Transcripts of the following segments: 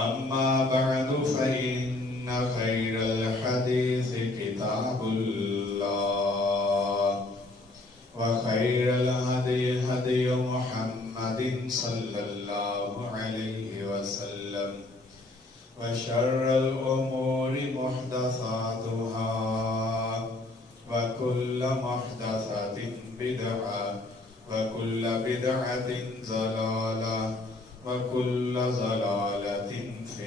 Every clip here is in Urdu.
أما بعد فإن خير الحديث كتاب الله وخير الهدي هدي محمد صلى الله عليه وسلم وشر الأمور محدثاتها وكل محدثة بدعة وكل بدعة ضلالة وكل ضلالة في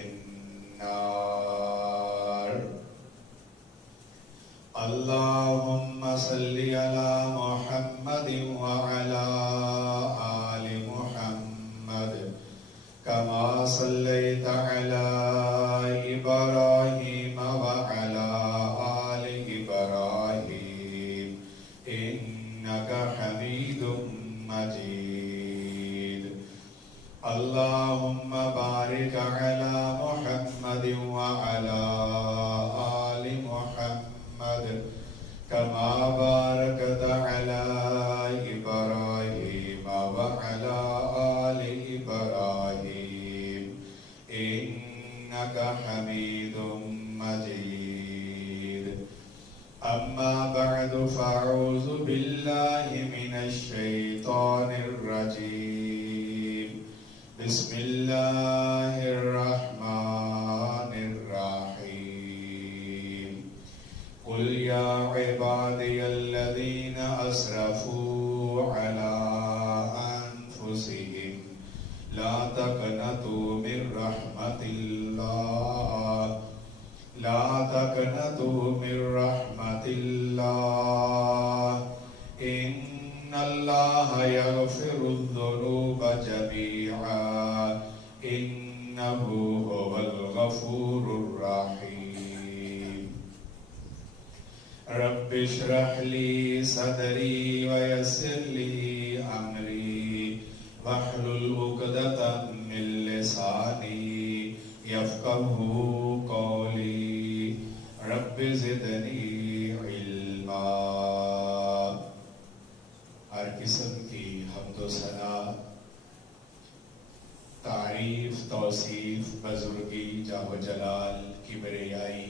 النار. اللهم صل على محمد وعلى آل محمد كما صليت على إبراهيم وعلى آل إبراهيم إنك حميد مجيد. اللهم بارك على محمد وعلى آل محمد كما باركت على إبراهيم وعلى آل إبراهيم إنك حميد مجيد. أما بعد فأعوذ بالله من الشيطان الرجيم. بسم الله الرحمن الرحيم. قل يا عبادي الذين أسرفوا على أنفسهم لا تقنطوا من رحمة الله لا تقنطوا من رحمة الله إن الله يغفر الذنوب جميعا إنه هو الغفور الرحيم. رب اشرح لي صدري ويسر لي أمري واحلل عقدة من لساني يفقهوا قولي رب زدني علما. ہر قسم کی حمد و ثنا، تعریف، توصیف، بزرگی، جاہ و جلال، کبریائی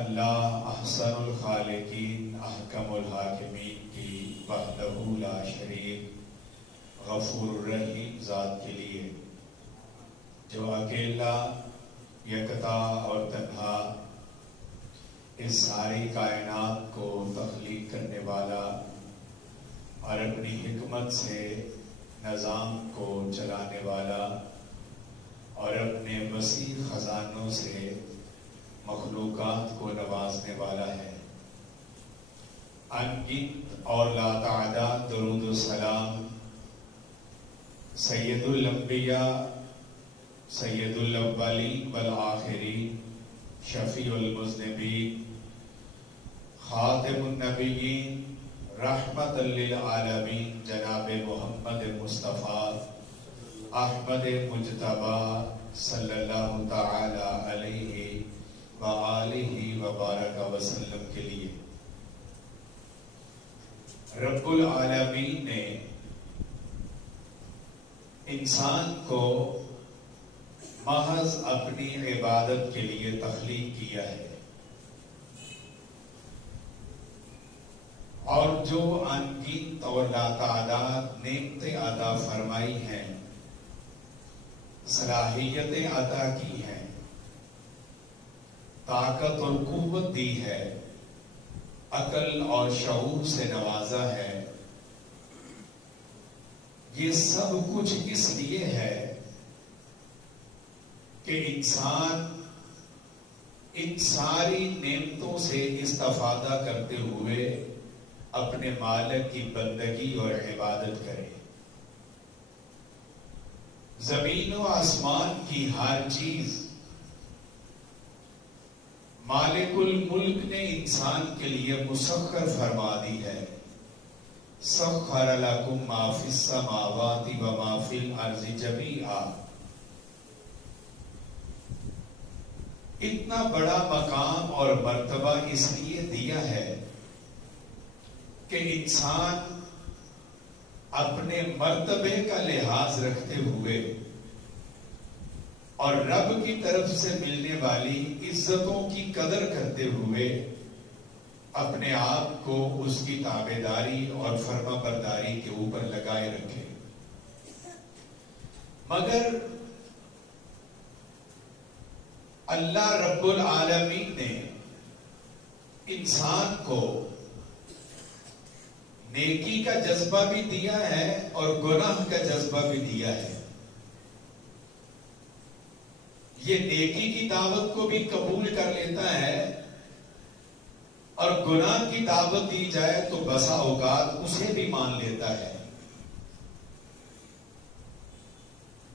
اللہ احسن الخالقین احکم الحاکمین کی وحدہ لا شریک غفور الرحیم ذات کے لیے، جو اکیلا، یکتا اور تنہا اس ساری کائنات کو تخلیق کرنے والا اور اپنی حکمت سے نظام کو چلانے والا اور اپنے وسیع خزانوں سے مخلوقات کو نوازنے والا ہے. انگنت اور لاتعداد درود و سلام سید الانبیاء، سید الاولین والآخرین، شفیع المذنبین، خاتم النبیین، رحمت للعالمین جناب محمد مصطفیٰ احمد مجتبی صلی اللہ تعالی علیہ وآلہ وبارک وسلم کے لیے رب العالمین نے انسان کو محض اپنی عبادت کے لیے تخلیق کیا ہے، اور جو انگنت اور لاتعداد نعمتیں عطا فرمائی ہیں، صلاحیتیں عطا کی ہیں، طاقت اور قوت دی ہے، عقل اور شعور سے نوازا ہے، یہ سب کچھ اس لیے ہے کہ انسان ان ساری نعمتوں سے استفادہ کرتے ہوئے اپنے مالک کی بندگی اور عبادت کرے. زمین و آسمان کی ہر چیز مالک الملک نے انسان کے لیے مسخر فرما دی ہے. سخر لکم ما فی السماوات و ما فی الارض جمیعا. اتنا بڑا مقام اور مرتبہ اس لیے دیا ہے کہ انسان اپنے مرتبے کا لحاظ رکھتے ہوئے اور رب کی طرف سے ملنے والی عزتوں کی قدر کرتے ہوئے اپنے آپ کو اس کی تابعداری اور فرما برداری کے اوپر لگائے رکھے. مگر اللہ رب العالمین نے انسان کو نیکی کا جذبہ بھی دیا ہے اور گناہ کا جذبہ بھی دیا ہے. یہ نیکی کی دعوت کو بھی قبول کر لیتا ہے اور گناہ کی دعوت دی جائے تو بسا اوقات اسے بھی مان لیتا ہے.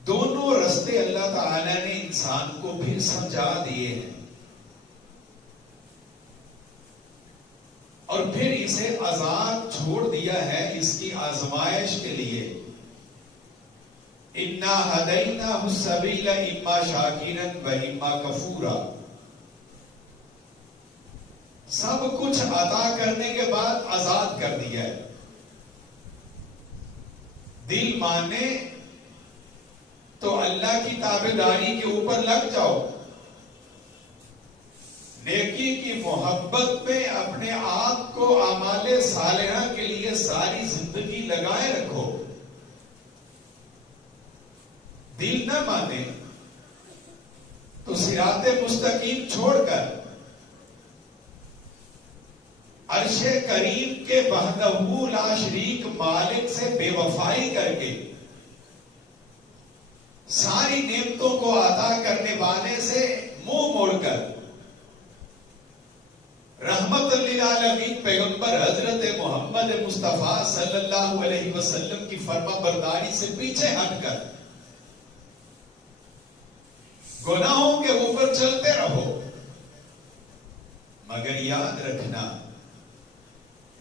دونوں رستے اللہ تعالی نے انسان کو بھی سمجھا دیے ہیں اور پھر اسے آزاد چھوڑ دیا ہے اس کی آزمائش کے لیے. اِنَّا هَدَيْنَاهُ السَّبِيلَ إِمَّا شَاكِرًا وَإِمَّا كَفُورًا. سب کچھ عطا کرنے کے بعد آزاد کر دیا ہے. دل مانے تو اللہ کی تابعداری کے اوپر لگ جاؤ. نیکی کی محبت میں اپنے آپ کو اعمال صالحہ کے لیے ساری زندگی لگائے رکھو. دل نہ مانے تو صراط مستقیم چھوڑ کر عرش کریم کے وحدہ لا شریک مالک سے بے وفائی کر کے ساری نعمتوں کو عطا کرنے والے سے منہ موڑ کر رحمت للعالمین پیغمبر حضرت محمد مصطفیٰ صلی اللہ علیہ وسلم کی فرما برداری سے پیچھے ہٹ کر گناہوں کے اوپر چلتے رہو. مگر یاد رکھنا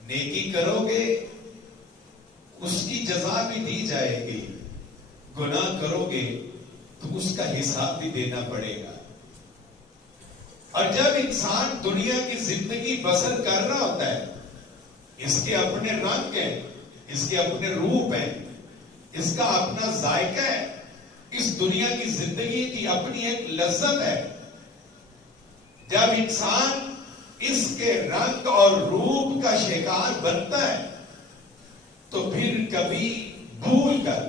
نیکی کرو گے اس کی جزا بھی دی جائے گی, گناہ کرو گے تو اس کا حساب بھی دینا پڑے گا. اور جب انسان دنیا کی زندگی بسر کر رہا ہوتا ہے, اس کے اپنے رنگ ہیں, اس کے اپنے روپ ہیں, اس کا اپنا ذائقہ ہے, اس دنیا کی زندگی کی اپنی ایک لذت ہے. جب انسان اس کے رنگ اور روپ کا شکار بنتا ہے تو پھر کبھی بھول کر,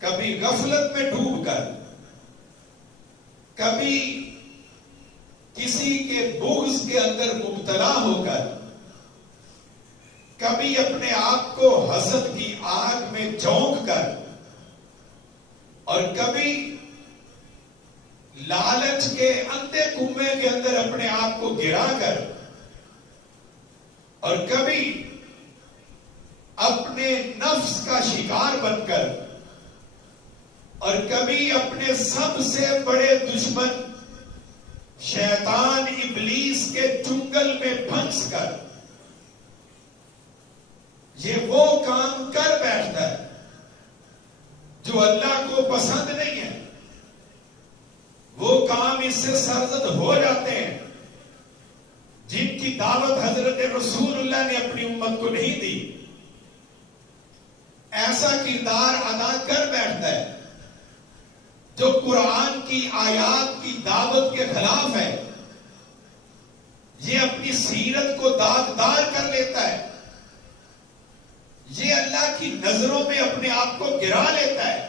کبھی غفلت میں ڈوب کر, کبھی کسی کے بغض کے اندر مبتلا ہو کر, کبھی اپنے آپ کو حسد کی آگ میں جھونک کر, اور کبھی لالچ کے اندھے کنویں کے اندر اپنے آپ کو گرا کر, اور کبھی اپنے نفس کا شکار بن کر, اور کبھی اپنے سب سے بڑے دشمن شیطان ابلیس کے چنگل میں پھنس کر یہ وہ کام کر بیٹھتا ہے جو اللہ کو پسند نہیں ہے. وہ کام اس سے سرزد ہو جاتے ہیں جن کی دعوت حضرت رسول اللہ نے اپنی امت کو نہیں دی. ایسا کردار ادا کر بیٹھتا ہے جو قرآن کی آیات کی دعوت کے خلاف ہے. یہ اپنی سیرت کو داغدار کر لیتا ہے, یہ اللہ کی نظروں میں اپنے آپ کو گرا لیتا ہے,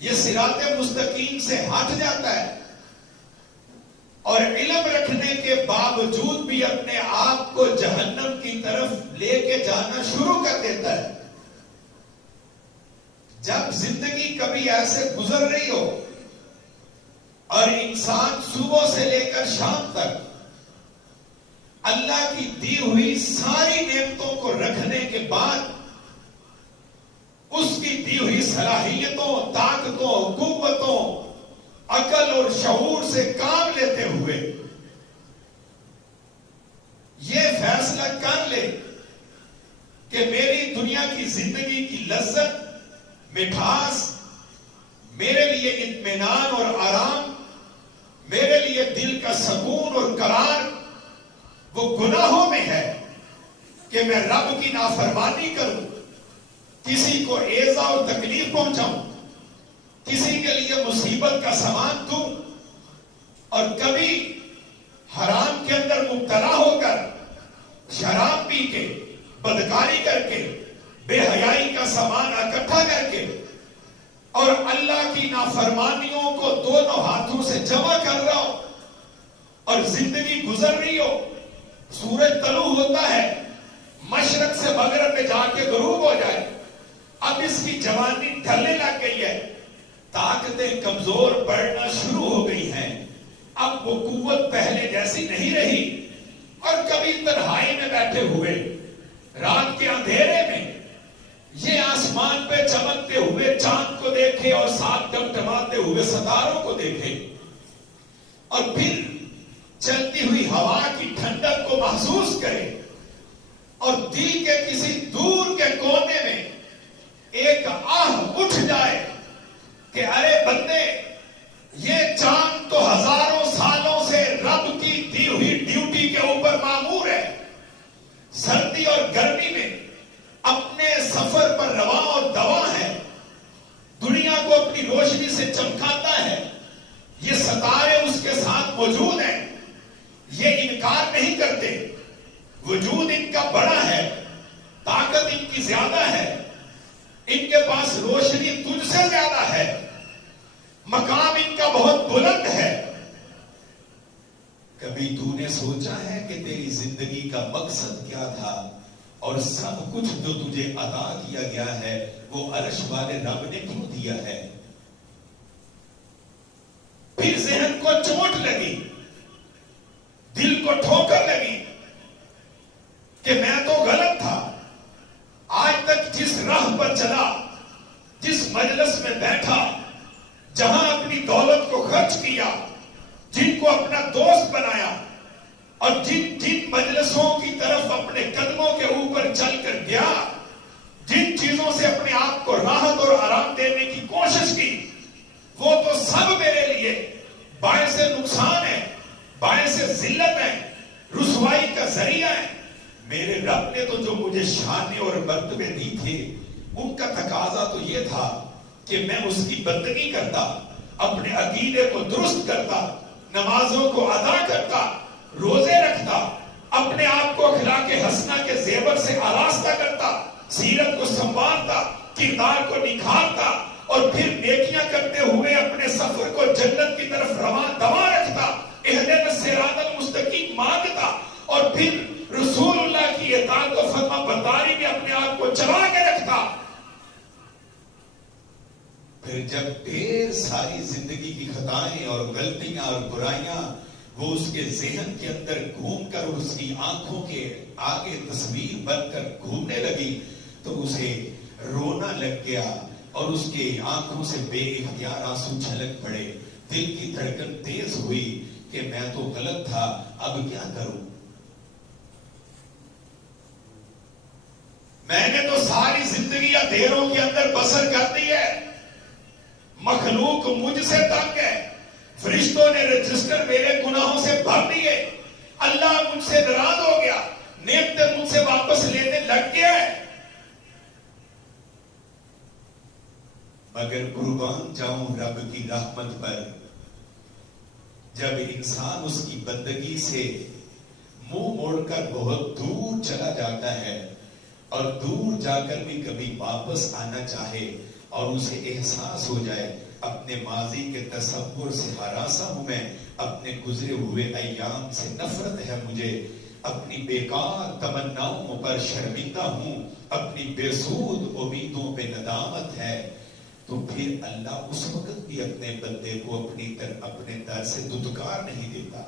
یہ صراط مستقیم سے ہٹ جاتا ہے, اور علم رکھنے کے باوجود بھی اپنے آپ کو جہنم کی طرف لے کے جانا شروع کر دیتا ہے. جب زندگی کبھی ایسے گزر رہی ہو اور انسان صبح سے لے کر شام تک اللہ کی دی ہوئی ساری نعمتوں کو رکھنے کے بعد اس کی دی ہوئی صلاحیتوں, طاقتوں, قوتوں, عقل اور شعور سے کام لیتے ہوئے یہ فیصلہ کر لے کہ میری دنیا کی زندگی کی لذت, مٹھاس, میرے لیے اطمینان اور آرام, میرے لیے دل کا سکون اور قرار وہ گناہوں میں ہے کہ میں رب کی نافرمانی کروں, کسی کو ایذا اور تکلیف پہنچاؤں, کسی کے لیے مصیبت کا سامان دوں، اور کبھی حرام کے اندر مبتلا ہو کر، شراب پی کے، بدکاری کر کے، بے حیائی کا سامان اکٹھا کر کے، اور اللہ کی نافرمانیوں کو دونوں ہاتھوں سے جمع کر رہا ہو، اور زندگی گزر رہی ہو، سورج طلوع ہوتا ہے، مشرق سے مغرب میں جا کے غروب ہو جائے، اب اس کی جوانی ڈھلنے لگ گئی ہے، طاقتیں کمزور پڑنا شروع ہو گئی ہیں، اب وہ قوت پہلے جیسی نہیں رہی، اور کبھی تنہائی میں بیٹھے ہوئے رات کے اندھیرے میں یہ آسمان پہ چمکتے ہوئے چاند کو دیکھے اور ساتھ ٹمٹماتے ہوئے ستاروں کو دیکھے، اور پھر چلتی ہوئی ہوا کی ٹھنڈک کو محسوس کرے، اور دل کے کسی دور کے کونے میں ایک آہ اٹھ جائے کہ ارے بندے، یہ چاند تو ہزاروں سالوں سے رب کی دی ہوئی ڈیوٹی کے اوپر مامور ہے، سردی اور گرمی میں اپنے سفر پر رواں اور دواں ہے، دنیا کو اپنی روشنی سے چمکاتا ہے، یہ ستارے اس کے ساتھ موجود ہیں، یہ انکار نہیں کرتے، وجود ان کا بڑا ہے، طاقت ان کی زیادہ ہے، ان کے پاس روشنی تجھ سے زیادہ ہے، مقام ان کا بہت بلند ہے۔ کبھی تو نے سوچا ہے کہ تیری زندگی کا مقصد کیا تھا، اور سب کچھ جو تجھے عطا کیا گیا ہے وہ عرش والے رب نے کیوں دیا ہے؟ پھر ذہن کو چوٹ لگی، دل کو ٹھوکر لگی کہ میں تو غلط تھا، آج تک جس راہ پر چلا، جس مجلس میں بیٹھا، جہاں اپنی دولت کو خرچ کیا، جن کو اپنا دوست بنایا، اور جن مجلسوں کی طرف اپنے قدموں کے اوپر چل کر گیا، جن چیزوں سے اپنے آپ کو راحت اور آرام دینے کی کوشش کی، وہ تو سب میرے لیے باعث نقصان ہے، باعث ذلت ہے، رسوائی کا ذریعہ ہے۔ میرے رب نے تو جو مجھے شان اور مرتبے دی تھے، ان کا تقاضا تو یہ تھا کہ میں اس کی بندگی کرتا، اپنے عقیدے کو درست کرتا، نمازوں کو ادا کرتا، روزے رکھتا، اپنے آپ کو اخلاق حسنہ کے زیور سے آراستہ کرتا، سیرت کو سنوارتا، کردار کو نکھارتا، اور پھر نیکیاں کرتے ہوئے اپنے سفر کو جنت کی طرف رواں دواں رکھتا، اہدنا الصراط المستقیم مانگتا، اور پھر رسول اللہ کی اطاعت و فرما برداری میں اپنے آپ کو چلا کے رکھتا۔ پھر جب ڈھیر ساری زندگی کی خطائیں اور غلطیاں اور برائیاں وہ اس کے ذہن کے اندر گھوم کر اور اس کی آنکھوں کے آگے تصویر بن کر گھومنے لگی، تو اسے رونا لگ گیا، اور اس کے آنکھوں سے بے اختیار آنسو چھلک پڑے، دل کی دھڑکن تیز ہوئی کہ میں تو غلط تھا، اب کیا کروں؟ میں نے تو ساری زندگی اندھیروں کے اندر بسر کر دی ہے، مخلوق مجھ سے تنگ ہے، فرشتوں نے رجسٹر میرے گناہوں سے بھر دیے، اللہ مجھ سے ناراض ہو گیا، نعمتیں مجھ سے واپس لینے لگ گیا ہے۔ مگر قربان جاؤں رب کی رحمت پر، جب انسان اس کی بندگی سے منہ موڑ کر بہت دور چلا جاتا ہے، اور دور جا کر بھی کبھی واپس آنا چاہے، اور اسے احساس ہو جائے اپنے ماضی کے تصور سے ہراساں ہوں میں، اپنے گزرے ہوئے ایام سے نفرت ہے مجھے، اپنی بیکار تمناؤں پر شرمندہ ہوں، اپنی بے سود امیدوں پہ ندامت ہے، تو پھر اللہ اس وقت بھی اپنے بندے کو اپنے در سے دھتکار نہیں دیتا۔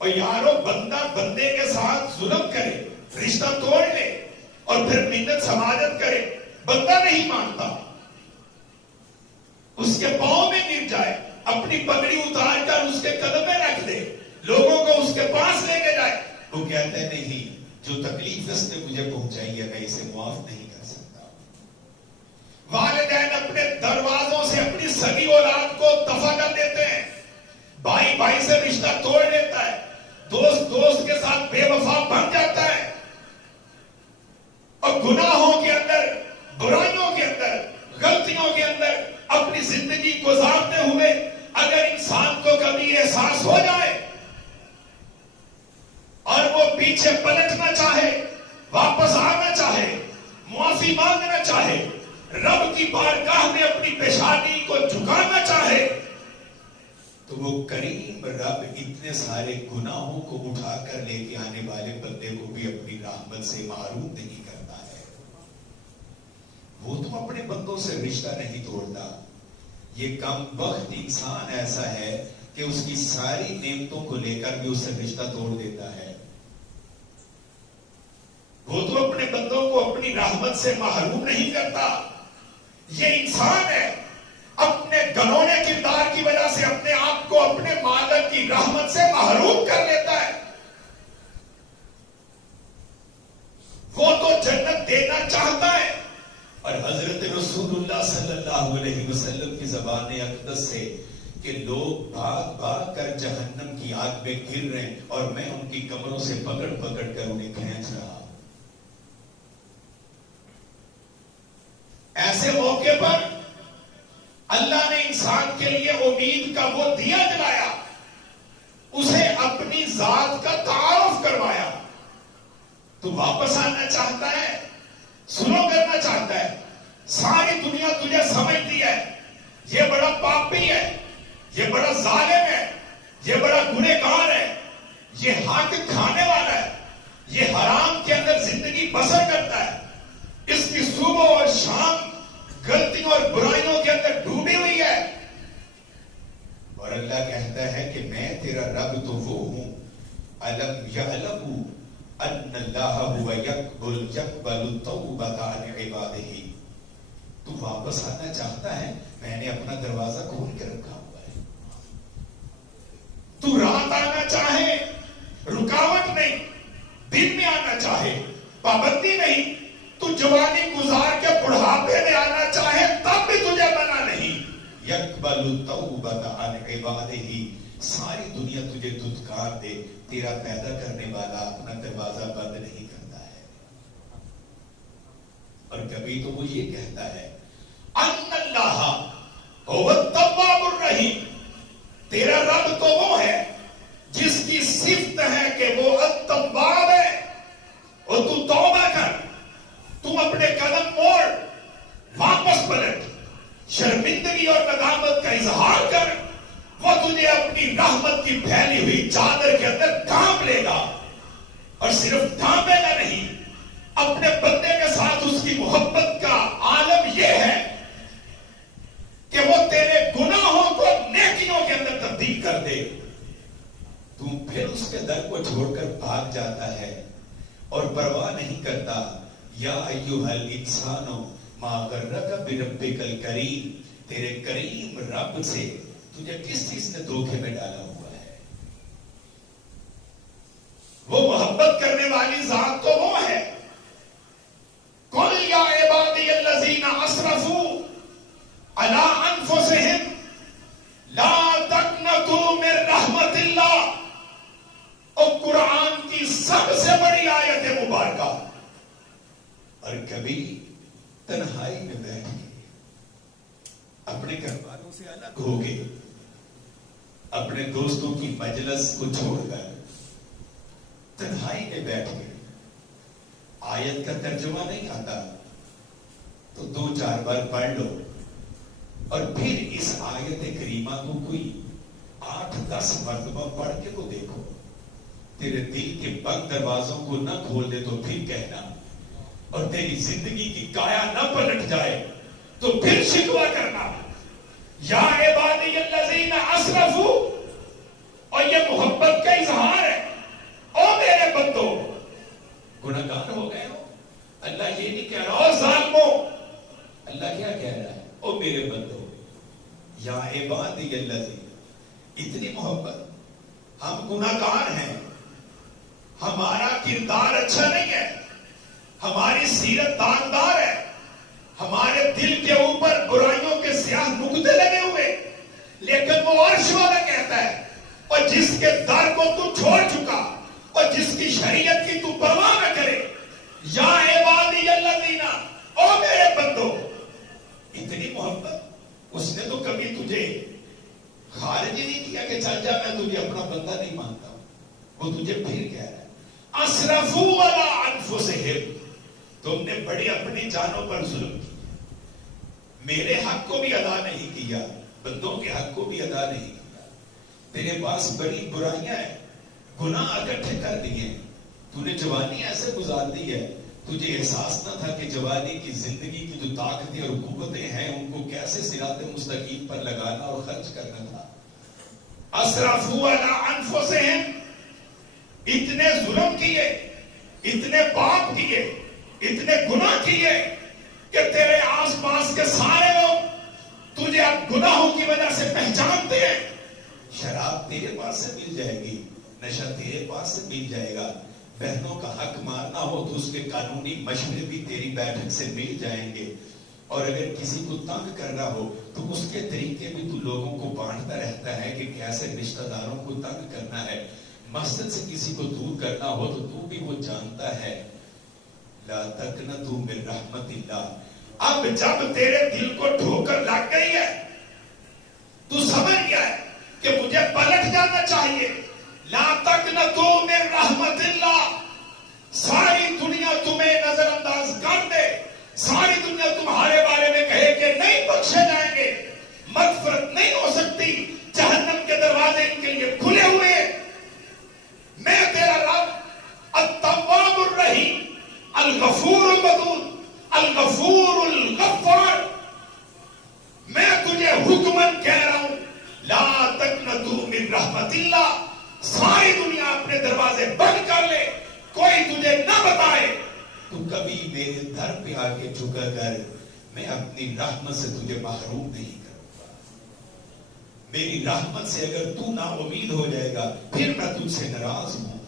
اور یارو، بندہ بندے کے ساتھ ظلم کرے، رشتہ توڑ لے، اور پھر منت سماجت کرے، بندہ نہیں مانتا، اس کے پاؤں میں گر جائے، اپنی پگڑی اتار کر اس کے قدم میں رکھ دے، لوگوں کو اس کے پاس لے کے جائے، وہ کہتے نہیں، جو تکلیف اس نے مجھے پہنچائی ہے میں اسے معاف نہیں کر سکتا۔ والدین اپنے دروازوں سے اپنی سگی اولاد کو دفع کر دیتے ہیں، بھائی بھائی سے رشتہ توڑ لیتا ہے، دوست دوست کے ساتھ بے وفا بن جاتا ہے، اور گناہوں کے اندر برائیوں کے اندر، غلطیوں کے اندر اپنی زندگی گزارتے ہوئے اگر انسان کو کبھی احساس ہو جائے اور وہ پیچھے پلٹنا چاہے، واپس آنا چاہے، معافی مانگنا چاہے، رب کی بارگاہ میں اپنی پیشانی کو جھکانا چاہے، تو وہ کریم رب اتنے سارے گناہوں کو اٹھا کر لے کے آنے والے بندے کو بھی اپنی رحمت سے محروم نہیں کرتا ہے۔ وہ تو اپنے بندوں سے رشتہ نہیں توڑتا۔ یہ کم وقت انسان ایسا ہے کہ اس کی ساری نعمتوں کو لے کر بھی اس سے رشتہ توڑ دیتا ہے۔ وہ تو اپنے بندوں کو اپنی رحمت سے محروم نہیں کرتا۔ یہ انسان ہے، اپنے گنونے کردار کی وجہ سے اپنے آپ کو اپنے مالک کی رحمت سے محروم کر لیتا ہے۔ وہ تو جنت دینا چاہتا ہے، اور حضرت رسول اللہ صلی اللہ علیہ وسلم کی زبان اقدس سے کہ لوگ بھاگ بھاگ کر جہنم کی آگ میں گر رہے ہیں اور میں ان کی کمروں سے پکڑ پکڑ کر انہیں کھینچ رہا۔ ایسے موقع پر اللہ نے انسان کے لیے امید کا وہ دیا جلایا، اسے اپنی ذات کا تعارف کروایا۔ تو واپس آنا چاہتا ہے، سلو کرنا چاہتا ہے، ساری دنیا تجھے سمجھتی ہے یہ بڑا پاپی ہے، یہ بڑا ظالم ہے، یہ بڑا گنہگار ہے، یہ حق کھانے والا ہے، یہ حرام کے اندر زندگی بسر کرتا ہے، اس کی صبح اور شام غلطیوں اور برائیوں کے اندر ڈوبی ہوئی ہے۔ اور اللہ کہتا ہے کہ میں تیرا رب تو وہ ہوں، الم یعلم ان اللہ هو یقبل التوبۃ عن عبادہ۔ تو واپس آنا چاہتا ہے، میں نے اپنا دروازہ کھول کے رکھا ہوا ہے۔ تو رات آنا چاہے، رکاوٹ نہیں، دن میں آنا چاہے، پابندی نہیں، تو جوانی گزار کے بڑھاپے میں آنا چاہے تب بھی تجھے منع نہیں۔ یقبل التوبۃ عن عبادہ، ساری دنیا تجھے دھتکار دے، تیرا پیدا کرنے والا اپنا دروازہ بند نہیں کرتا ہے۔ اور کبھی تو وہ یہ کہتا ہے ان اللہ هو التواب الرحیم، تیرا رب تو وہ ہے جس کی صفت ہے کہ وہ التواب ہے، اور تو توبہ کر، تم اپنے قدم موڑ، واپس پلٹ، شرمندگی اور ندامت کا اظہار کر، وہ تجھے اپنی رحمت کی پھیلی ہوئی چادر کے اندر ڈھانپ لے گا۔ اور صرف ڈھانپے گا نہیں، اپنے بندے کے ساتھ اس کی محبت کا عالم یہ ہے کہ وہ تیرے گناہوں کو نیکیوں کے اندر تبدیل کر دے۔ تم پھر اس کے در کو چھوڑ کر بھاگ جاتا ہے اور پرواہ نہیں کرتا۔ یا ایھا الانسان ما غرک بربک الکریم، تیرے کریم رب سے تجھے کس چیز نے دھوکے میں ڈالا ہوا ہے؟ وہ محبت کرنے والی ذات تو وہ ہے۔ قل یا عبادی الذین اسرفوا علی انفسہم لا تقنطوا من رحمت اللہ۔ اور قرآن کی سب سے بڑی آیت مبارکہ۔ اور کبھی تنہائی میں بیٹھ کے اپنے گھر والوں سے الگ ہو گئے، اپنے دوستوں کی مجلس کو چھوڑ کر تنہائی میں بیٹھ کے، آیت کا ترجمہ نہیں آتا تو 2-4 بار پڑھ لو، اور پھر اس آیت کریمہ کو کوئی 8-10 مرتبہ پڑھ کے تو دیکھو، تیرے دل کے بند دروازوں کو نہ کھول دے تو پھر کہنا، اور تیری زندگی کی کایا نہ پلٹ جائے تو پھر شکوہ کرنا۔ یا عبادی الذین اسرفوا، اور یہ محبت کا اظہار ہے، او میرے بندو گنہگار ہو گئے ہو۔ اللہ یہ نہیں کہہ رہا او ظالمو، اللہ کیا کہہ رہا ہے؟ او میرے بندو، یا عبادی الذین، اتنی محبت، ہم گنہگار ہیں، ہمارا کردار اچھا نہیں ہے، ہماری سیرت داغدار ہے، ہمارے دل کے اوپر برائیوں کے سیاہ نقطے لگے ہوئے، لیکن وہ عرش والا کہتا ہے، اور جس کے در کو تو چھوڑ چکا اور جس کی شریعت کی تو پرواہ نہ کرے، یا عبادی الذین، او میرے بندو تجھے خارج ہی نہیں کیا کہ چل جا میں تجھے اپنا بندہ نہیں مانتا ہوں. وہ تجھے پھر کہہ رہا ہے اسرفوا علی انفسہم، تم نے بڑی اپنی جانوں پر ظلم کیا، میرے حق کو بھی ادا نہیں کیا، بندوں کے حق کو بھی ادا نہیں کیا. تیرے پاس بڑی برائیاں ہیں، گناہ اکٹھے کر دیے، تو نے جوانی ایسے گزار دی ہے، تجھے احساس نہ تھا کہ جوانی کی زندگی کی جو طاقتیں اور قوتیں ہیں ان کو کیسے صراط مستقیم پر لگانا اور خرچ کرنا تھا. اسرفوا علی انفسہم، اتنے ظلم کیے، اتنے پاپ کیے، اتنے گناہ کیے کہ تیرے آس پاس کے سارے لوگ تجھے اب گناہوں کی وجہ سے پہچانتے ہیں. شراب تیرے پاس سے مل جائے گی، نشہ تیرے پاس سے مل جائے گا، بہنوں کا حق مارنا ہو تو اس کے قانونی مشورے بھی تیری بیٹھک سے مل جائیں گے، اور اگر کسی کو تنگ کرنا ہو تو اس کے طریقے بھی تو لوگوں کو بانٹتا رہتا ہے کہ کیسے رشتہ داروں کو تنگ کرنا ہے. مسجد سے کسی کو دور کرنا ہو تو بھی وہ جانتا ہے. لا تقنطوا من رحمت اللہ. اب جب تیرے دل کو ٹھوکر لگ گئی ہے تو سمجھ گیا ہے کہ مجھے پلٹ جانا چاہیے. لا تقنطوا من رحمت اللہ. ساری دنیا تمہیں نظر انداز کر دے، ساری دنیا تمہارے بارے میں کہے کہ نہیں بخشے جائیں گے، مغفرت نہیں ہو سکتی، جہنم کے دروازے ان کے لیے کھلے ہوئے، میں تیرا رب التواب الرحیم الغفور الودود الغفور الغفار، میں تجھے حکمن کہہ رہا ہوں لا تقنطوا من رحمت اللہ. ساری دنیا اپنے دروازے بند کر لے، کوئی تجھے نہ بتائے، تو کبھی میرے در پہ آ کے جھکا کر، میں اپنی رحمت سے تجھے محروم نہیں کروں گا. میری رحمت سے اگر تو نا امید ہو جائے گا پھر میں تجھ سے ناراض ہوں.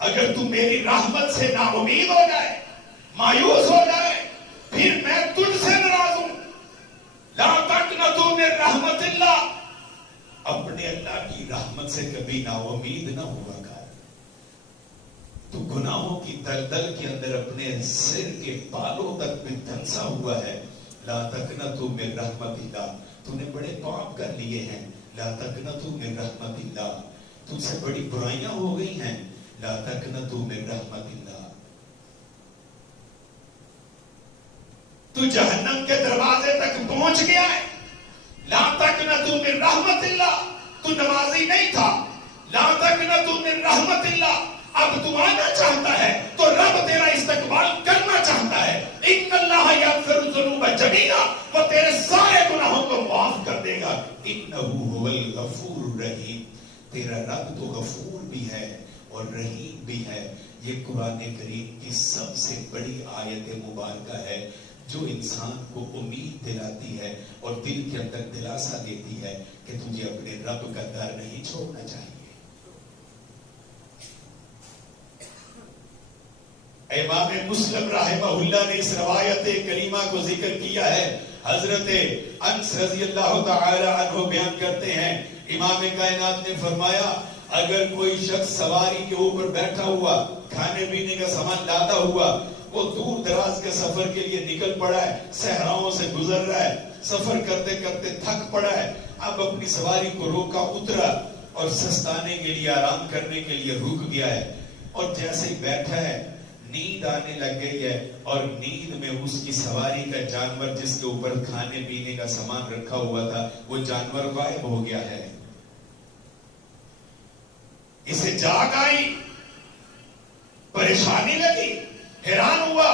اگر تو میری رحمت سے نا امید ہو جائے، مایوس ہو جائے، پھر میں تجھ سے ناراض ہوں. لا تقنطوا من رحمت اللہ. اپنے اللہ کی رحمت سے کبھی نا امید نہ ہوا کر. تو گناہوں کی دلدل کے اندر اپنے سر کے بالوں تک میں دھنسا ہوا ہے. لا تقنطوا من رحمت اللہ. تو نے بڑے پاپ کر لیے ہیں. لا تقنطوا من رحمت اللہ. تم سے بڑی برائیاں ہو گئی ہیں. لا تقنطوا من رحمت اللہ. تو جہنم کے دروازے تک پہنچ گیا ہے. لا تقنطوا من رحمت اللہ. تو نمازی نہیں تھا. لا تقنطوا من رحمت اللہ. اب تو آنا چاہتا ہے تو رب تیرا استقبال کرنا چاہتا ہے. ان اللہ یغفر الذنوب جميعا. وہ تیرے سارے گناہوں کو معاف کر دے گا. انہ هو الغفور الرحیم. تیرا رب تو غفور بھی ہے اور رحیم بھی ہے. یہ قرآن کریم کی سب سے بڑی آیت مبارکہ ہے جو انسان کو امید دلاتی ہے اور دل کے اندر دلاسا دیتی ہے کہ تجھے اپنے رب کا در نہیں چھوڑنا چاہیے. امام مسلم رحمہ اللہ نے اس روایت کریمہ کو ذکر کیا ہے. حضرت انس رضی اللہ تعالی عنہ بیان کرتے ہیں امام کائنات نے فرمایا اگر کوئی شخص سواری کے اوپر بیٹھا ہوا کھانے پینے کا سامان لادا ہوا، وہ دور دراز کے سفر کے لیے نکل پڑا ہے، صحراؤں سے گزر رہا ہے، سفر کرتے کرتے تھک پڑا ہے، اب اپنی سواری کو روکا، اترا اور سستانے کے لیے آرام کرنے کے لیے رک گیا ہے، اور جیسے ہی بیٹھا ہے نیند آنے لگ گئی ہے، اور نیند میں اس کی سواری کا جانور جس کے اوپر کھانے پینے کا سامان رکھا ہوا تھا وہ جانور غائب ہو گیا ہے. اسے جاگ آئی، پریشانی لگی، حیران ہوا،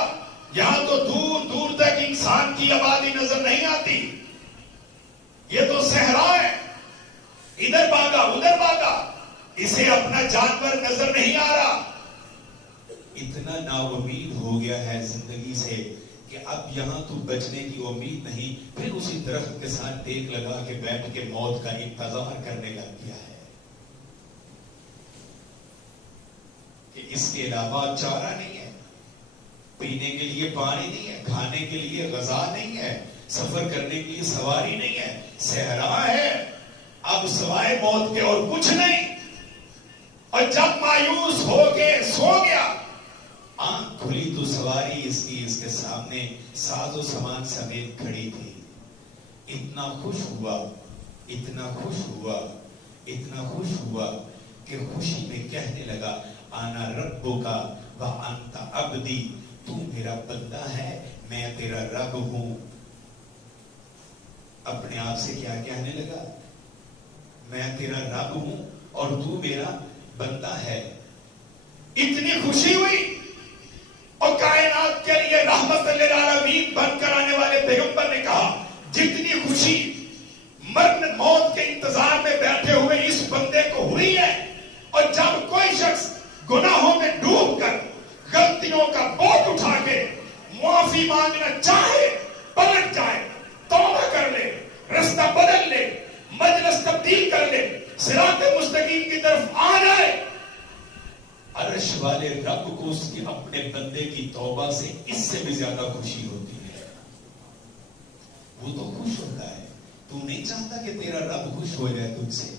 یہاں تو دور دور تک انسان کی آبادی نظر نہیں آتی، یہ تو صحرا ہے، ادھر بھاگا ادھر بھاگا، اسے اپنا جانور نظر نہیں آ رہا. اتنا نا امید ہو گیا ہے زندگی سے کہ اب یہاں تو بچنے کی امید نہیں. پھر اسی درخت کے ساتھ ٹیک لگا کے بیٹھ کے موت کا انتظار کرنے لگ گیا ہے کہ اس کے علاوہ چارہ نہیں ہے، پینے کے لیے پانی نہیں ہے، کھانے کے لیے غذا نہیں ہے، سفر کرنے کے لیے سواری نہیں ہے، صحرا ہے، اب سوائے موت کے اور کچھ نہیں. اور جب مایوس ہو کے سو گیا، آنکھ کھلی تو سواری اس کے سامنے ساز و سامان سمیت کھڑی تھی. اتنا خوش ہوا، اتنا خوش ہوا، اتنا خوش ہوا کہ خوشی میں کہنے لگا آنا ربک وانت عبدی، تو میرا بندہ ہے میں تیرا رب ہوں۔ اپنے آپ سے کیا کہنے لگا؟ میں تیرا رب ہوں اور تو میرا بندہ ہے۔ اتنی خوشی ہوئی، اور کائنات کے لیے رحمت للعالمین بن کر آنے والے پیغمبر نے کہا جتنی خوشی مرن موت کے انتظار میں بیٹھے ہوئے اس بندے کو ہوئی ہے، اور جب کوئی شخص گناہوں میں ڈوب کر غلطیوں کا بوجھ اٹھا کے معافی مانگنا چاہے، پلٹ جائے، توبہ کر لے، رستہ بدل لے، مجلس تبدیل کر لے، صراط مستقیم کی طرف آ جائے، عرش والے رب کو اس کی اپنے بندے کی توبہ سے اس سے بھی زیادہ خوشی ہوتی ہے۔ وہ تو خوش ہوتا ہے، تو نہیں چاہتا کہ تیرا رب خوش ہو جائے تجھ سے؟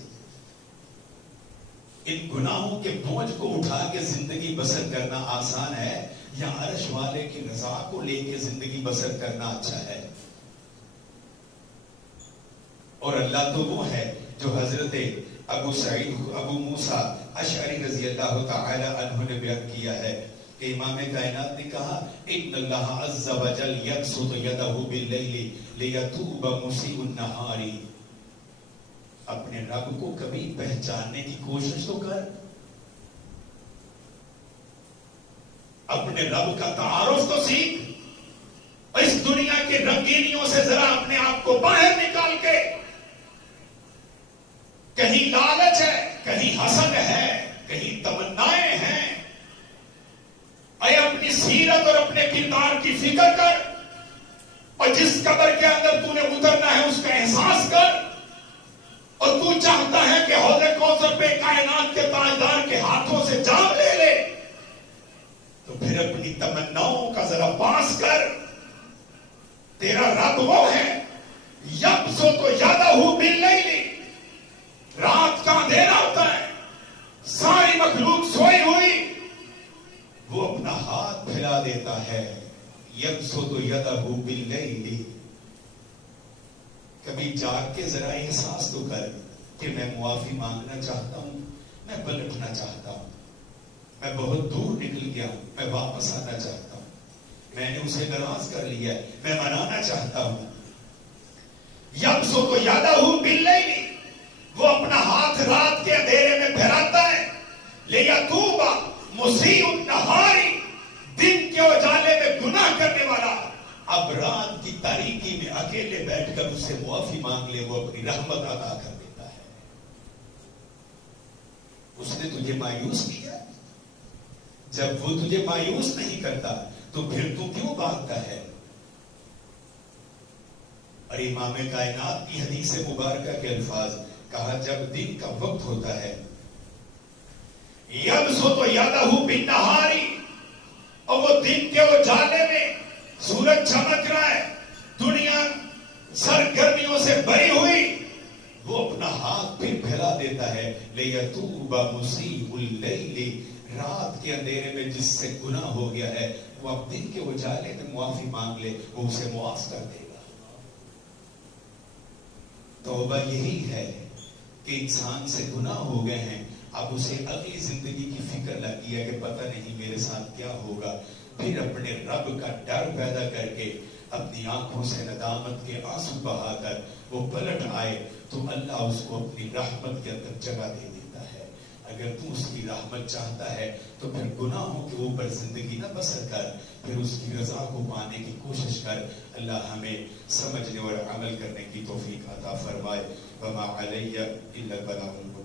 ان گناہوں کے بوجھ کو اٹھا کے زندگی بسر کرنا آسان ہے یا عرش والے کی رضا کو لے کے زندگی بسر کرنا اچھا ہے؟ اور اللہ تو وہ ہے جو حضرت ابو موسیٰ اشعری رضی اللہ تعالی عنہ نے بیان کیا ہے کہ امام کائنات نے کہا ان اللہ عز وجل یبسط یدہ باللیل لیتوب مسیء النہار۔ اپنے رب کو کبھی پہچاننے کی کوشش تو کر، اپنے رب کا تعارف تو سیکھ، اور اس دنیا کے رنگینیوں سے ذرا اپنے آپ کو باہر نکال کے، کہیں لالچ ہے، کہیں حسد ہے، کہیں تمنائیں ہیں، اے اپنی سیرت اور اپنے کردار کی فکر کر، اور جس قبر کے اندر تو نے اترنا ہے اس کا احساس کر، اور تو چاہتا ہے کہ حوض کوثر پہ کائنات کے تاجدار کے ہاتھوں سے جام لے لے، تو پھر اپنی تمناؤں کا ذرا پاس کر۔ تیرا رب وہ ہے یبسط یدہ باللیل، رات کا اندھیرا ہوتا ہے، ساری مخلوق سوئی ہوئی، وہ اپنا ہاتھ پھیلا دیتا ہے، یبسط یدہ باللیل۔ کبھی جاگ کے ذرا احساس تو کر کہ میں معافی مانگنا چاہتا ہوں، میں پلٹنا چاہتا ہوں، میں بہت دور نکل گیا ہوں، میں واپس آنا چاہتا ہوں، میں نے اسے ناراض کر لیا ہے، میں منانا چاہتا ہوں۔ یبسط یدہ باللیل، وہ اپنا ہاتھ رات کے اندھیرے میں پھیلاتا ہے، لیتوب مسیء النہار، دن کے اجالے میں گناہ کرنے والا اب رات کی تاریکی میں اکیلے بیٹھ کر اس سے معافی مانگ لے، وہ اپنی رحمت عطا کر دیتا ہے۔ اس نے تجھے مایوس کیا؟ جب وہ تجھے مایوس نہیں کرتا تو پھر تو کیوں بھاگتا ہے؟ اور امام کائنات کی حدیث مبارکہ کے الفاظ، کہا جب دن کا وقت ہوتا ہے یبسط یدہ بالنہار، اور وہ دن کے اجالے میں سورج چمک رہا ہے، دنیا سرگرمیوں سے بری ہوئی، وہ اپنا ہاتھ پھر پھیلا دیتا ہے، لیتوب مسیء اللیل، رات کے اندھیرے میں جس سے گناہ ہو گیا ہے وہ اب دن کے اجالے میں معافی مانگ لے، وہ اسے معاف کر دے گا۔ توبہ یہی ہے کہ انسان سے گناہ ہو گئے ہیں، اب اسے اگلی زندگی کی فکر لگی ہے کہ پتہ نہیں میرے ساتھ کیا ہوگا، پھر اپنے رب کا ڈر پیدا کر کے اپنی آنکھوں سے ندامت کے آنسو بہا کر وہ پلٹ آئے تو اللہ اس کو اپنی رحمت کے اندر جگہ دے دیتا ہے۔ اگر تو اس کی رحمت چاہتا ہے تو پھر گناہوں کے اوپر زندگی نہ بسر کر، پھر اس کی رضا کو پانے کی کوشش کر۔ اللہ ہمیں سمجھنے اور عمل کرنے کی توفیق عطا فرمائے۔ وما علی الا البلاغ المبین۔